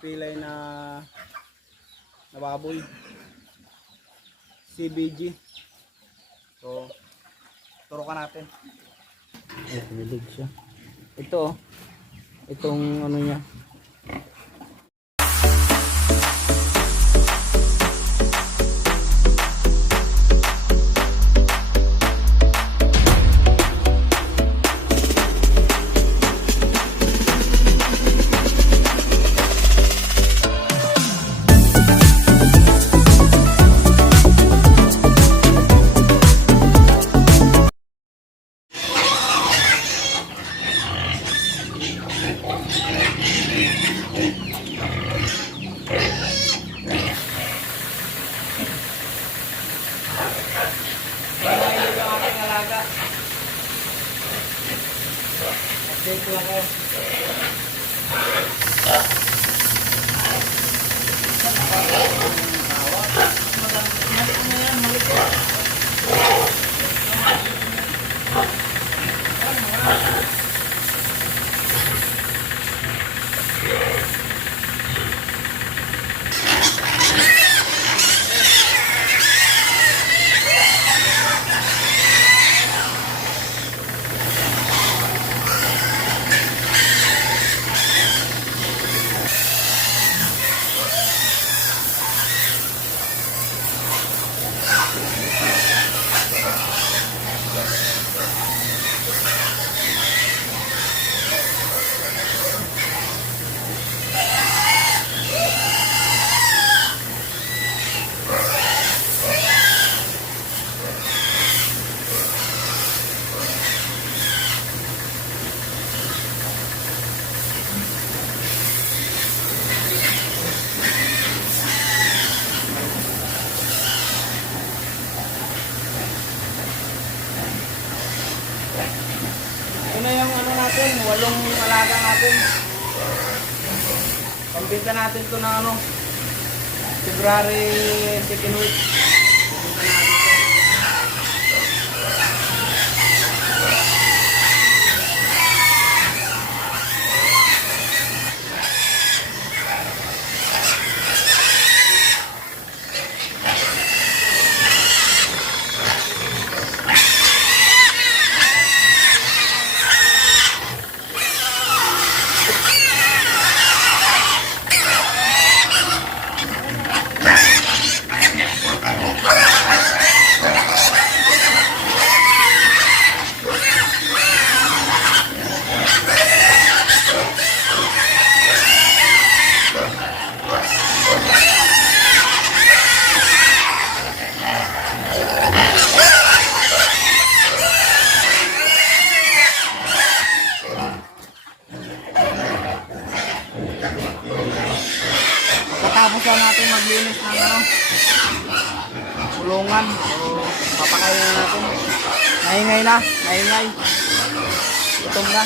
pilay na baboy. CBG. So, turukan natin. Nilig siya. Ito, itong ano niya. Update ko lang kayo. Ito na yung ano natin, 8 alaga natin. Pambenta natin ito ng ano, February 2nd week. Tapos na natin maglinis ng ano, kulungan. So, papakain na natin. Naingay na, naingay. Gutom na.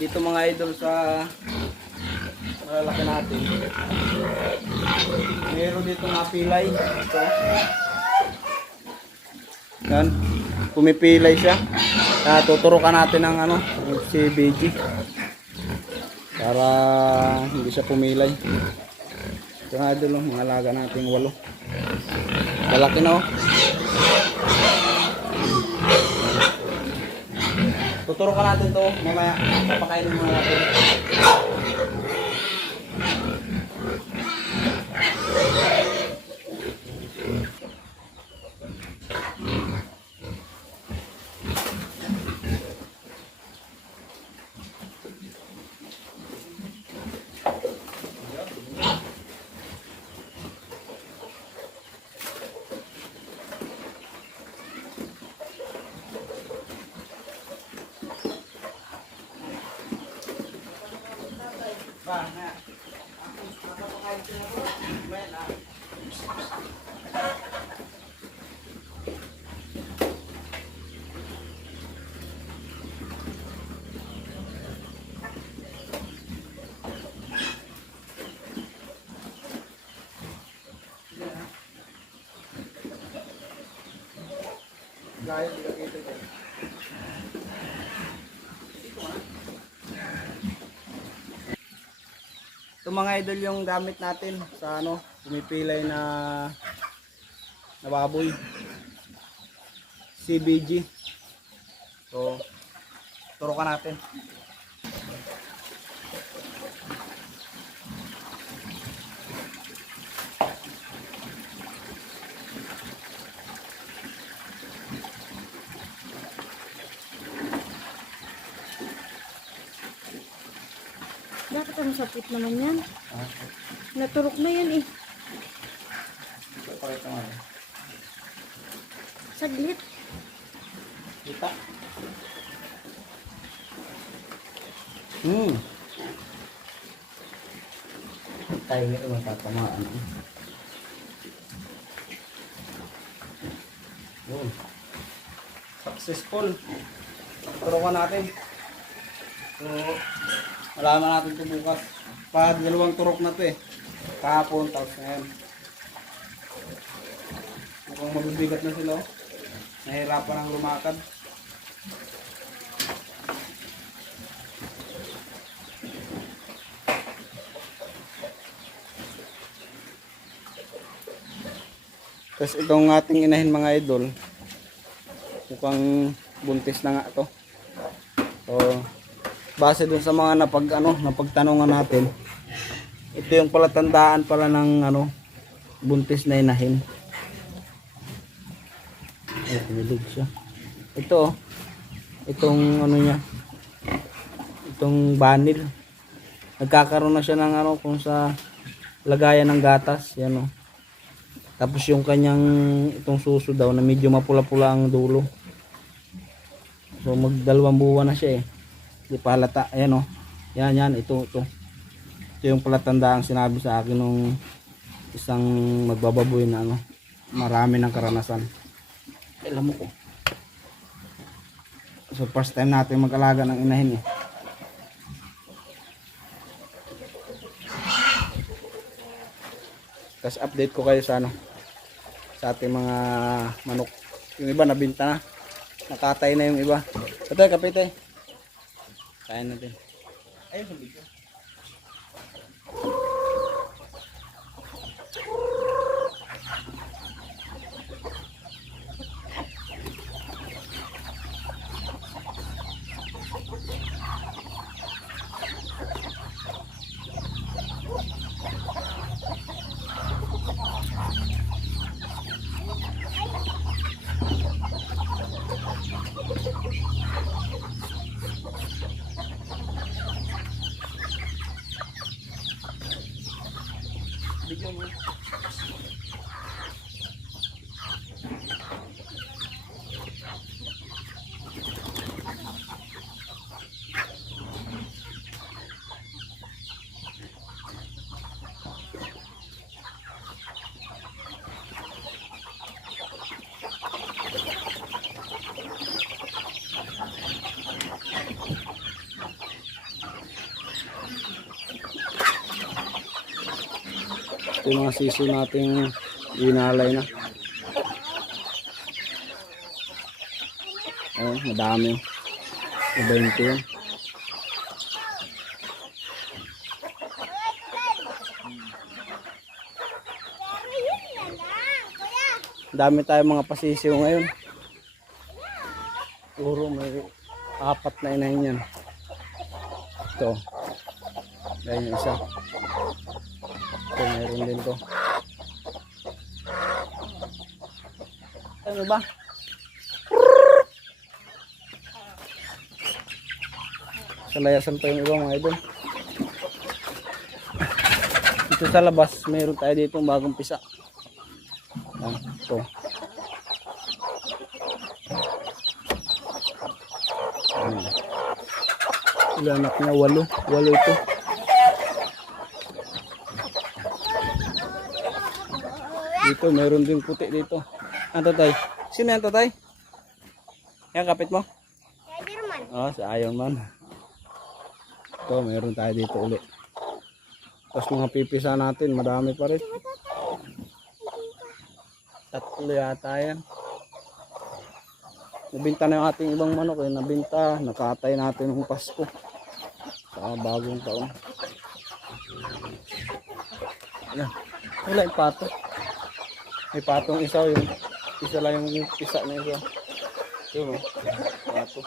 Dito mga idol sa lalaki natin, meron dito nga pilay. Ito. Yan, pumipilay siya. Tuturukan natin ng ano, CBG para hindi siya pumilay. Ito nga idol, mga alaga natin 8. Lalaki na oh. Tuturukan natin to mamaya, papakainin muna natin. Gaya, ilagay ito dyan. Ito mga idol yung gamit natin sa ano, pumipilay na baboy. CBG. So, turukan natin. Bakit ang sapit naman yan? Naturok na yan eh. Pakita nga. Saglit. Kita. Tayo nga matatamaan. Yun. Successful. Turukan natin. So, malaman natin ito bukas. Pa dalawang turok na ito eh. Kahapon, tapos ngayon. Mukhang mabibigat na sila. Nahirapan ang lumakad. Tapos itong ating inahin mga idol, mukhang buntis na nga ito. So, base dun sa mga napagtanungan natin, ito yung palatandaan pala ng buntis na inahin. Ay, pinilig siya. Ito, itong niya, itong banil. Nagkakaroon na siya ng kung sa lagayan ng gatas, yan o. Tapos yung kanyang itong suso daw na medyo mapula-pula ang dulo. So magdalawang buwan na siya eh. Di pa halata. Ayan o. Yan. Ito. Ito yung palatandaan sinabi sa akin nung isang magbababoy na marami ng karanasan. Alam mo ko. So first time natin mag-alaga ng inahin eh. Tapos update ko kayo sa sa ating mga manok. Yung iba nabinta na. Nakatay na yung iba. Ito kapite. Kain natin. Ayun sa video. Video mo. Ito yung mga sisi nating inalay na. Ayun, madami. 20 yun. Dami tayong mga pasisiw ngayon. Puro may 4 na inahin yan. Ito. Ayan yung isa. Ito, mayroon din to. Ano ba? Salayasan pa yung iba mga idol. Ito sa labas, mayroon tayo dito bagong pisa. Ito. Ilan anak niya? 8. 8 ito. Dito, meron din puti dito. Ano tay? Sino yan tay? Yan, kapit mo? Spiderman. Si Iron Man. Ito, meron tayo dito ulit. Tapos mga pipisa natin, madami pa rin. Tatlo yata yan. Nabinta na yung ating ibang manok eh. Nabinta, nakatay natin ng Pasko. Sa bagong taon. Ayan. Wala yung pato. May patong isa yung isa lang yung pisa na isa. Yun o. Pato.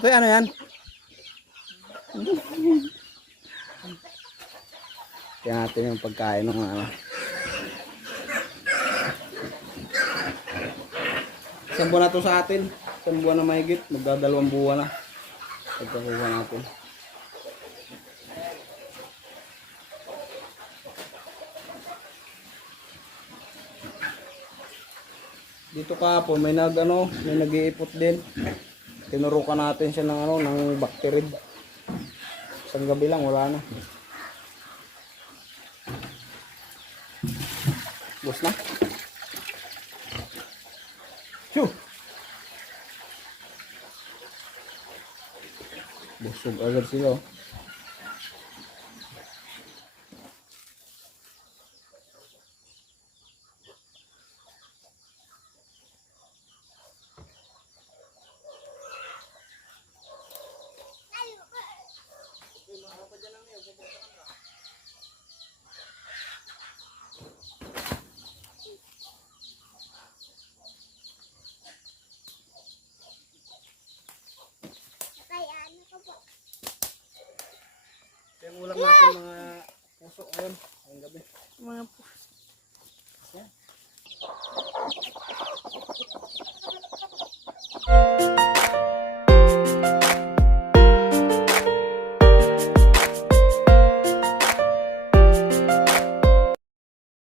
Ito ano yan? Kaya natin yung pagkain ng ano. Isang buwan na to sa atin. Isang buwan na mahigit. Magdadalawang buwan na. Pagkakuha natin. Dito kahapon may may nag-iipot din. Tinurukan natin siya ng ng bacterid. Isang gabi lang wala na. Bus na. Phew! Busog agad sila. Yung ulam natin mga puso ngayon. Ang gabi. Mga